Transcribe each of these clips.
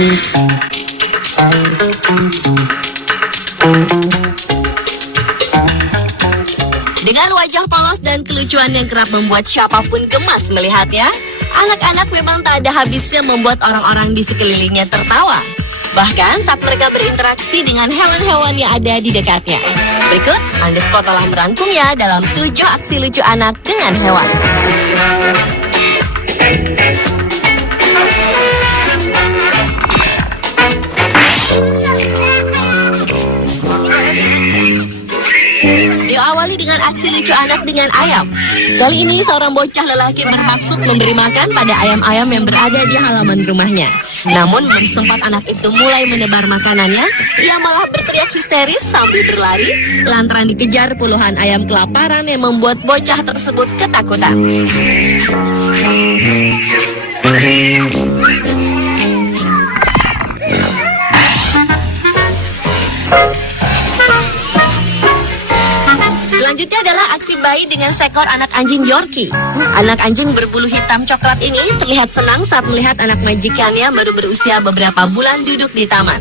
Dengan wajah polos dan kelucuan yang kerap membuat siapapun gemas melihatnya, anak-anak memang tak ada habisnya membuat orang-orang di sekelilingnya tertawa. Bahkan saat mereka berinteraksi dengan hewan-hewan yang ada di dekatnya. Berikut, Underspot telah merangkumnya dalam 7 aksi lucu anak dengan hewan. Diawali dengan aksi lucu anak dengan ayam. Kali ini seorang bocah lelaki bermaksud memberi makan pada ayam-ayam yang berada di halaman rumahnya. Namun sempat anak itu mulai menebar makanannya, ia malah berteriak histeris sambil berlari lantaran dikejar puluhan ayam kelaparan yang membuat bocah tersebut ketakutan. Selanjutnya adalah aksi bayi dengan seekor anak anjing Yorkie. Anak anjing berbulu hitam coklat ini terlihat senang saat melihat anak majikannya baru berusia beberapa bulan duduk di taman.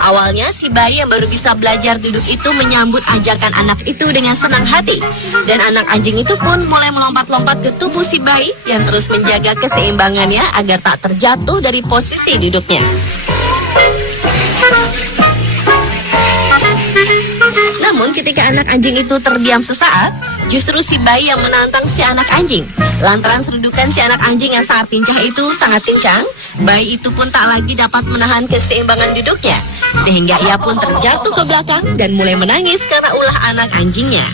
Awalnya si bayi yang baru bisa belajar duduk itu menyambut ajakan anak itu dengan senang hati. Dan anak anjing itu pun mulai melompat-lompat ke tubuh si bayi yang terus menjaga keseimbangannya agar tak terjatuh dari posisi duduknya. Namun ketika anak anjing itu terdiam sesaat, justru si bayi yang menantang si anak anjing. Lantaran serudukan si anak anjing yang sangat pincang itu sangat pincang, bayi itu pun tak lagi dapat menahan keseimbangan duduknya. Sehingga ia pun terjatuh ke belakang dan mulai menangis karena ulah anak anjingnya.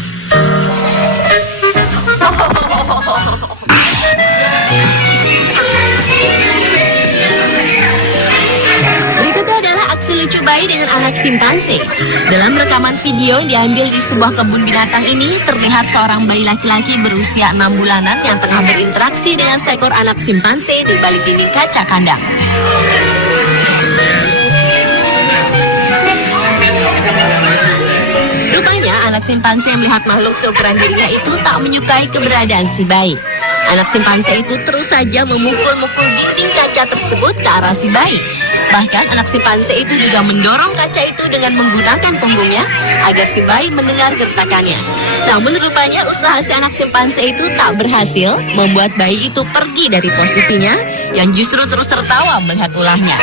Lucu bayi dengan anak simpanse. Dalam rekaman video yang diambil di sebuah kebun binatang ini, terlihat seorang bayi laki-laki berusia 6 bulanan yang tengah berinteraksi dengan seekor anak simpanse di balik dinding kaca kandang. Rupanya anak simpanse yang melihat makhluk seukuran dirinya itu tak menyukai keberadaan si bayi. Anak simpanse itu terus saja memukul-mukul dinding kaca tersebut ke arah si bayi. Bahkan anak simpanse itu juga mendorong kaca itu dengan menggunakan punggungnya agar si bayi mendengar gertakannya. Namun rupanya usaha si anak simpanse itu tak berhasil membuat bayi itu pergi dari posisinya yang justru terus tertawa melihat ulahnya.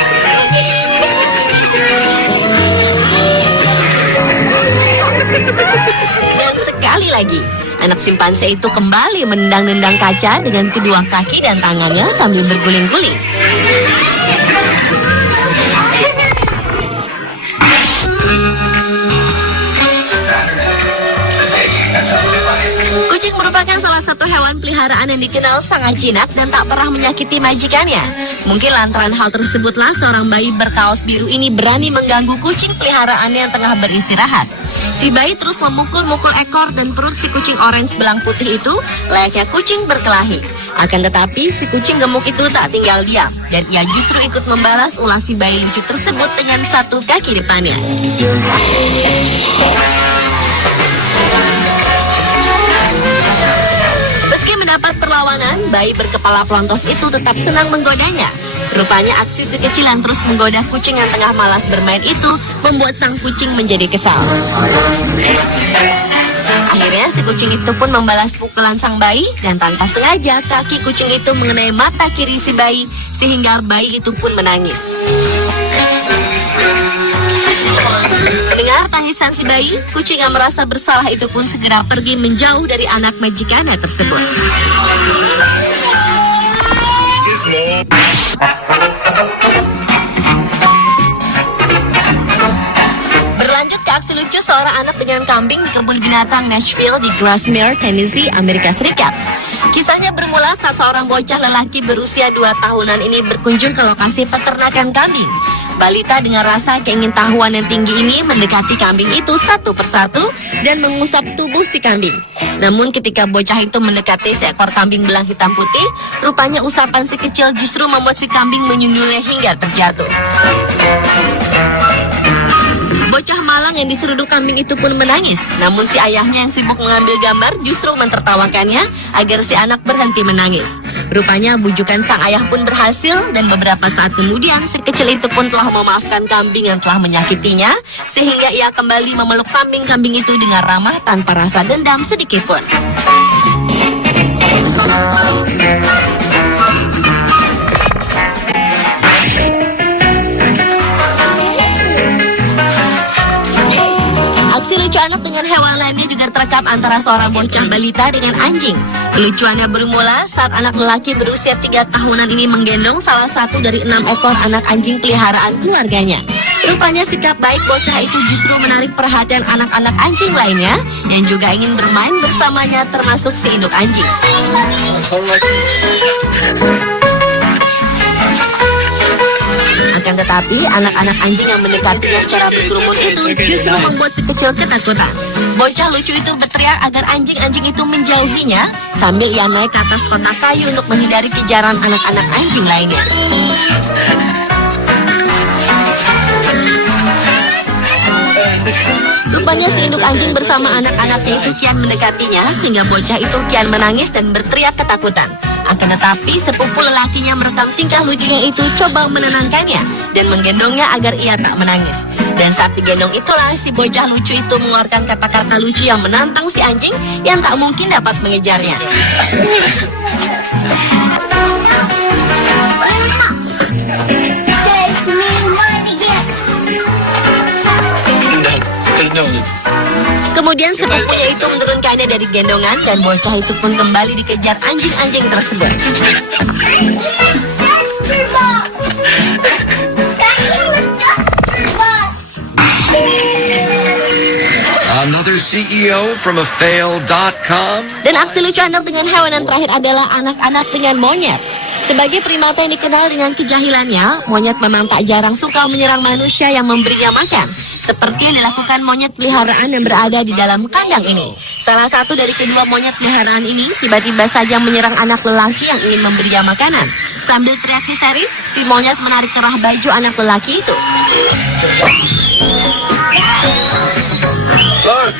Dan sekali lagi, anak simpanse itu kembali menendang-nendang kaca dengan kedua kaki dan tangannya sambil berguling-guling. Kucing merupakan salah satu hewan peliharaan yang dikenal sangat jinak dan tak pernah menyakiti majikannya. Mungkin lantaran hal tersebutlah seorang bayi berkaos biru ini berani mengganggu kucing peliharaannya yang tengah beristirahat. Si bayi terus memukul-mukul ekor dan perut si kucing orange belang putih itu layaknya kucing berkelahi. Akan tetapi si kucing gemuk itu tak tinggal diam dan ia justru ikut membalas ulah si bayi lucu tersebut dengan satu kaki depannya. Mendapat perlawanan, bayi berkepala pelontos itu tetap senang menggodanya. Rupanya aksi si kecil yang terus menggoda kucing yang tengah malas bermain itu membuat sang kucing menjadi kesal. Akhirnya si kucing itu pun membalas pukulan sang bayi dan tanpa sengaja kaki kucing itu mengenai mata kiri si bayi sehingga bayi itu pun menangis. Mendengar tangisan si bayi, kucing yang merasa bersalah itu pun segera pergi menjauh dari anak majikannya tersebut. Berlanjut ke aksi lucu seorang anak dengan kambing di kebun binatang Nashville di Grasmere, Tennessee, Amerika Serikat. Kisahnya bermula saat seorang bocah lelaki berusia 2 tahunan ini berkunjung ke lokasi peternakan kambing. Balita dengan rasa keingintahuan yang tinggi ini mendekati kambing itu satu persatu dan mengusap tubuh si kambing. Namun ketika bocah itu mendekati seekor kambing belang hitam putih, rupanya usapan si kecil justru membuat si kambing menyundulnya hingga terjatuh. Bocah malang yang diseruduk kambing itu pun menangis. Namun si ayahnya yang sibuk mengambil gambar justru mentertawakannya agar si anak berhenti menangis. Rupanya bujukan sang ayah pun berhasil dan beberapa saat kemudian si kecil itu pun telah memaafkan kambing yang telah menyakitinya sehingga ia kembali memeluk kambing-kambing itu dengan ramah tanpa rasa dendam sedikit pun. Aksi lucu anak dengan hewan lainnya juga terekam antara seorang bocah balita dengan anjing. Kelucuannya bermula saat anak lelaki berusia 3 tahunan ini menggendong salah satu dari 6 ekor anak anjing peliharaan keluarganya. Rupanya sikap baik bocah itu justru menarik perhatian anak-anak anjing lainnya yang juga ingin bermain bersamanya termasuk si induk anjing. Akan tetapi, anak-anak anjing yang mendekatinya secara berkerumun itu justru membuat si kecil ketakutan. Bocah lucu itu berteriak agar anjing-anjing itu menjauhinya sambil ia naik ke atas kotak kayu untuk menghindari kejaran anak-anak anjing lainnya. Rupanya si induk anjing bersama anak-anaknya itu kian mendekatinya sehingga bocah itu kian menangis dan berteriak ketakutan. Akan tetapi sepupu lelakinya merekam tingkah lucunya itu coba menenangkannya dan menggendongnya agar ia tak menangis. Dan saat digendong itulah si bocah lucu itu mengeluarkan kata-kata lucu yang menantang si anjing yang tak mungkin dapat mengejarnya. Kemudian sepupunya itu menurunkannya dari gendongan dan bocah itu pun kembali dikejar anjing-anjing tersebut. Another CEO from afail.com. Dan aksi lucu anak dengan hewan yang terakhir adalah anak-anak dengan monyet. Sebagai primata yang dikenal dengan kejahilannya, monyet memang tak jarang suka menyerang manusia yang memberinya makan. Seperti yang dilakukan monyet peliharaan yang berada di dalam kandang ini. Salah satu dari kedua monyet peliharaan ini tiba-tiba saja menyerang anak lelaki yang ingin memberinya makanan. Sambil teriak histeris, si monyet menarik kerah baju anak lelaki itu. Look,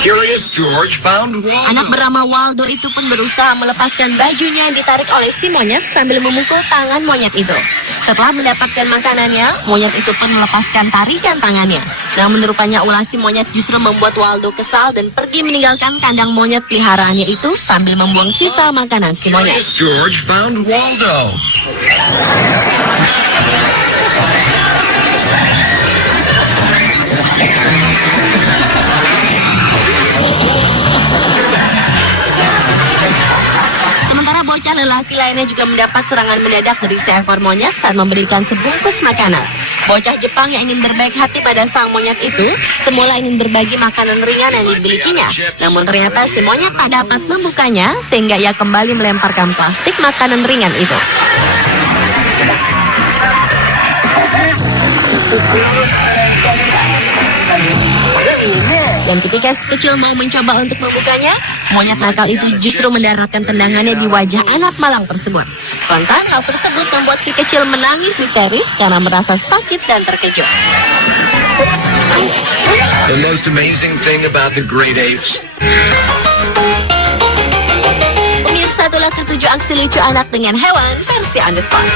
Curious George found Waldo. Anak bernama Waldo itu pun berusaha melepaskan bajunya yang ditarik oleh si monyet sambil memukul tangan monyet itu. Setelah mendapatkan makanannya, monyet itu pun melepaskan tarikan tangannya. Namun rupanya ulah si monyet justru membuat Waldo kesal dan pergi meninggalkan kandang monyet peliharaannya itu sambil membuang sisa makanan si monyet. Curious George found Waldo. Bocah lelaki lainnya juga mendapat serangan mendadak dari seekor monyet saat memberikan sebungkus makanan. Bocah Jepang yang ingin berbaik hati pada sang monyet itu semula ingin berbagi makanan ringan yang dimilikinya. Namun ternyata si monyet tak dapat membukanya sehingga ia kembali melemparkan plastik makanan ringan itu. Dan ketika si kecil mau mencoba untuk membukanya, monyet nakal itu justru mendaratkan tendangannya di wajah anak malang tersebut. Spontan hal tersebut membuat si kecil menangis histeris karena merasa sakit dan terkejut. The most amazing thing about the great apes. Pemirsa, itulah ketujuh aksi lucu anak dengan hewan versi Underscore.